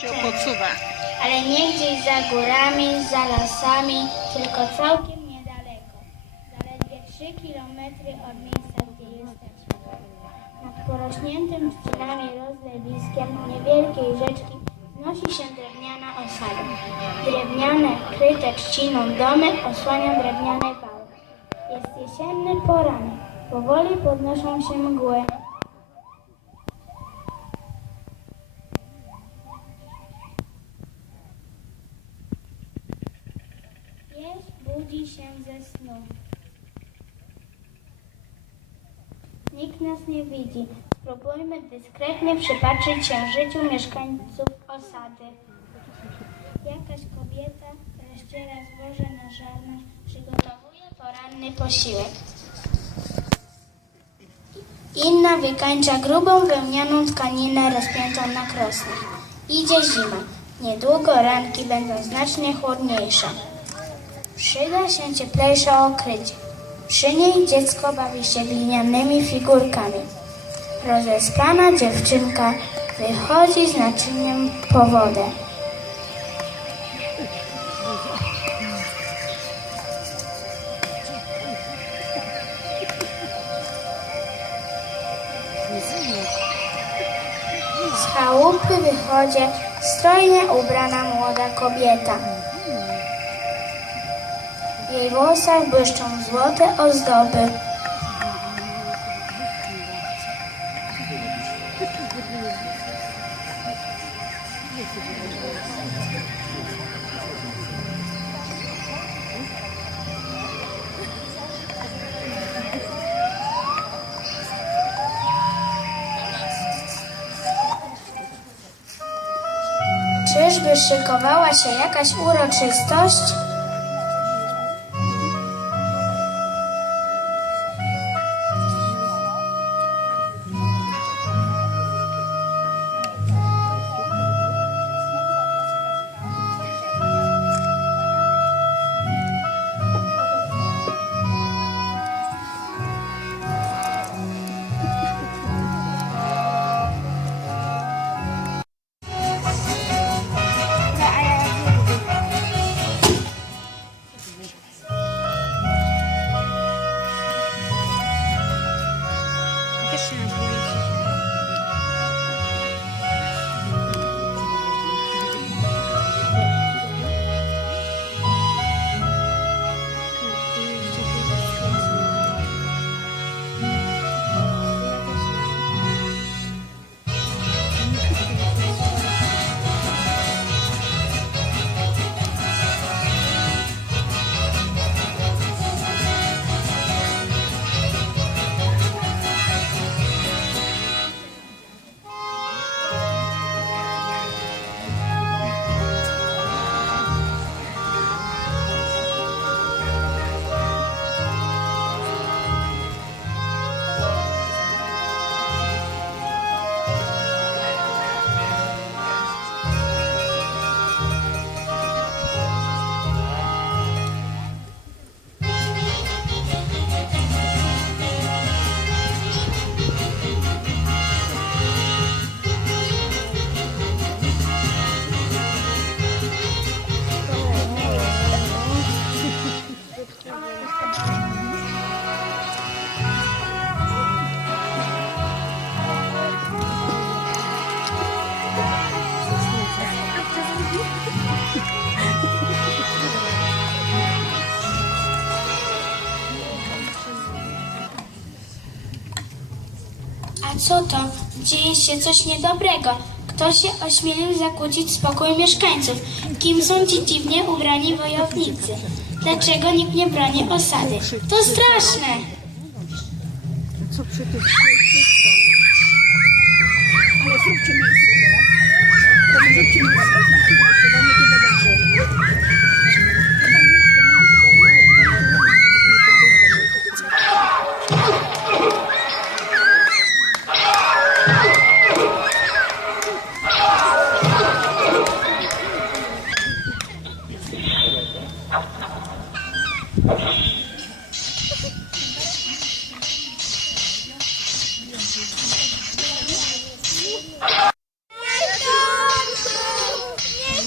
się podsuwa. ale nie gdzieś za górami, za lasami, tylko całkiem niedaleko. Zaledwie trzy kilometry od miejsca, gdzie jesteśmy. Nad porośniętym trzcinami rozlewiskiem niewielkiej rzeczki wznosi się drewniana osada. Drewniane, kryte trzciną domy osłania drewniane wały. Jest jesienny poranek. Powoli podnoszą się mgły. Budzi się ze snu. Nikt nas nie widzi. Spróbujmy dyskretnie przypatrzyć się życiu mieszkańców osady. Jakaś kobieta rozciera zboże na żarnach, przygotowuje poranny posiłek. Inna wykańcza grubą wełnianą tkaninę rozpiętą na krosnach. Idzie zima. Niedługo ranki będą znacznie chłodniejsze. Przyda się cieplejsze okrycie. Przy niej dziecko bawi się glinianymi figurkami. Rozespana dziewczynka wychodzi z naczyniem po wodę. Z chałupy wychodzi strojnie ubrana młoda kobieta. Jej włosach błyszczą złote ozdoby. Czyżby szykowała się jakaś uroczystość? Dankeschön. Co to? Dzieje się coś niedobrego. Kto się ośmielił zakłócić spokój mieszkańców? Kim są ci dziwnie ubrani wojownicy? Dlaczego nikt nie broni osady? To straszne! Co przy Ale zróbcie miejsce teraz. Zróbcie miejsce.